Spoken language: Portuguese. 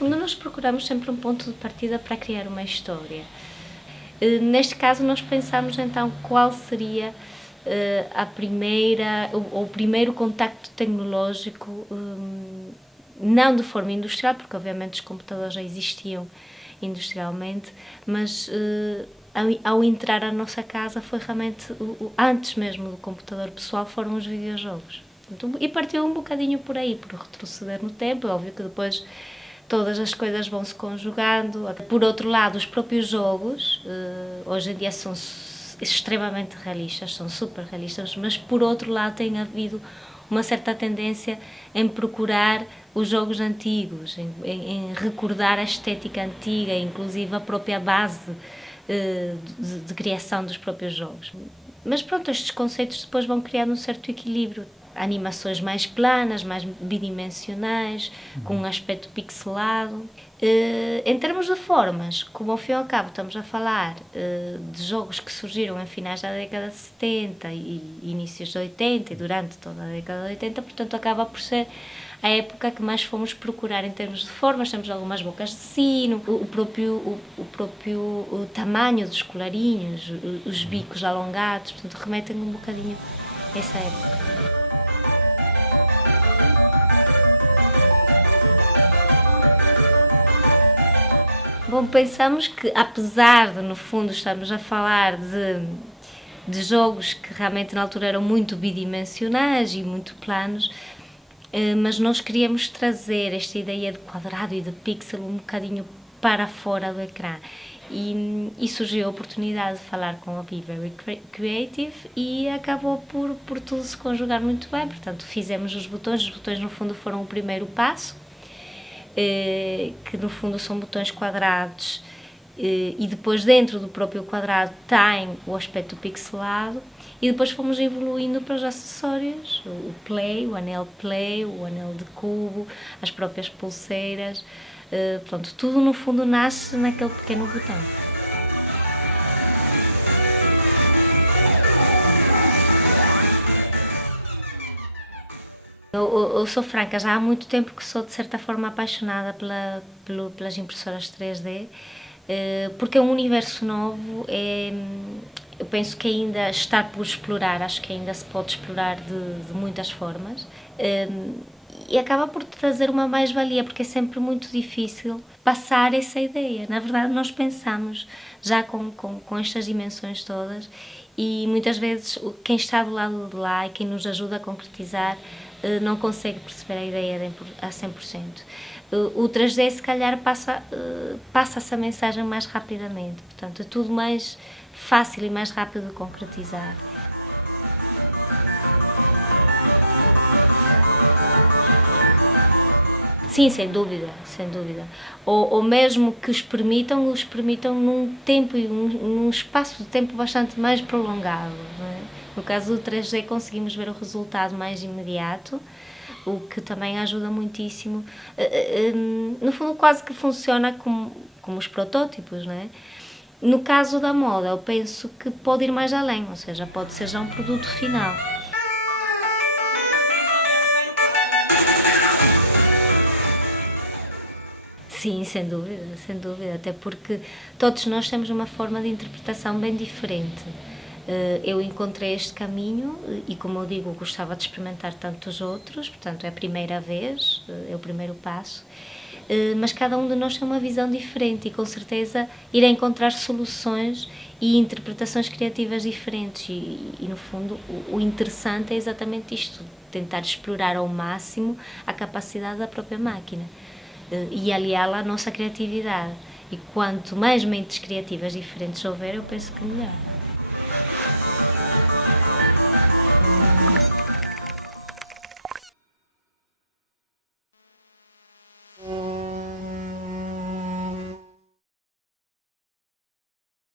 fundo, nós procuramos sempre um ponto de partida para criar uma história. Neste caso, nós pensamos então qual seria o primeiro contacto tecnológico, não de forma industrial, porque obviamente os computadores já existiam industrialmente, mas ao entrar à nossa casa foi realmente, antes mesmo do computador pessoal, foram os videojogos. E partiu um bocadinho por aí, por retroceder no tempo. É óbvio que depois todas as coisas vão se conjugando. Por outro lado, os próprios jogos, hoje em dia são extremamente realistas, são super realistas, mas por outro lado tem havido uma certa tendência em procurar os jogos antigos, em recordar a estética antiga, inclusive a própria base de criação dos próprios jogos. Mas pronto, estes conceitos depois vão criando um certo equilíbrio. Animações mais planas, mais bidimensionais, com um aspecto pixelado. Em termos de formas, como ao fim e ao cabo estamos a falar de jogos que surgiram em finais da década de 70 e inícios de 80 e durante toda a década de 80, portanto acaba por ser a época que mais fomos procurar em termos de formas. Temos algumas bocas de sino, o próprio tamanho dos colarinhos, os bicos alongados, portanto remetem um bocadinho a essa época. Bom, pensamos que, apesar de, no fundo, estarmos a falar de jogos que realmente na altura eram muito bidimensionais e muito planos, mas nós queríamos trazer esta ideia de quadrado e de pixel um bocadinho para fora do ecrã. E surgiu a oportunidade de falar com a Be Very Creative e acabou por tudo se conjugar muito bem. Portanto, fizemos os botões no fundo foram o primeiro passo, que no fundo são botões quadrados, e depois dentro do próprio quadrado tem o aspecto pixelado, e depois fomos evoluindo para os acessórios, o Play, o anel Play, o anel de cubo, as próprias pulseiras, pronto, tudo no fundo nasce naquele pequeno botão. Eu sou franca, já há muito tempo que sou de certa forma apaixonada pelas impressoras 3D, porque é um universo novo, eu penso que ainda está por explorar, acho que ainda se pode explorar de muitas formas, e acaba por trazer uma mais-valia, porque é sempre muito difícil passar essa ideia. Na verdade, nós pensamos já com estas dimensões todas, e muitas vezes quem está do lado de lá e quem nos ajuda a concretizar não consegue perceber a ideia a 100%. O 3D se calhar passa essa mensagem mais rapidamente, portanto é tudo mais fácil e mais rápido de concretizar. Sim, sem dúvida, sem dúvida. Ou mesmo que experimentam num tempo e num espaço de tempo bastante mais prolongado, não é? No caso do 3D conseguimos ver o resultado mais imediato, o que também ajuda muitíssimo. No fundo quase que funciona como os protótipos, não é? No caso da moda, eu penso que pode ir mais além, ou seja, pode ser já um produto final. Sim, sem dúvida, até porque todos nós temos uma forma de interpretação bem diferente. Eu encontrei este caminho e, como eu digo, gostava de experimentar tantos outros, portanto é a primeira vez, é o primeiro passo, mas cada um de nós tem uma visão diferente e com certeza irá encontrar soluções e interpretações criativas diferentes e no fundo o interessante é exatamente isto, tentar explorar ao máximo a capacidade da própria máquina e aliá-la à nossa criatividade, e quanto mais mentes criativas diferentes houver, eu penso que melhor.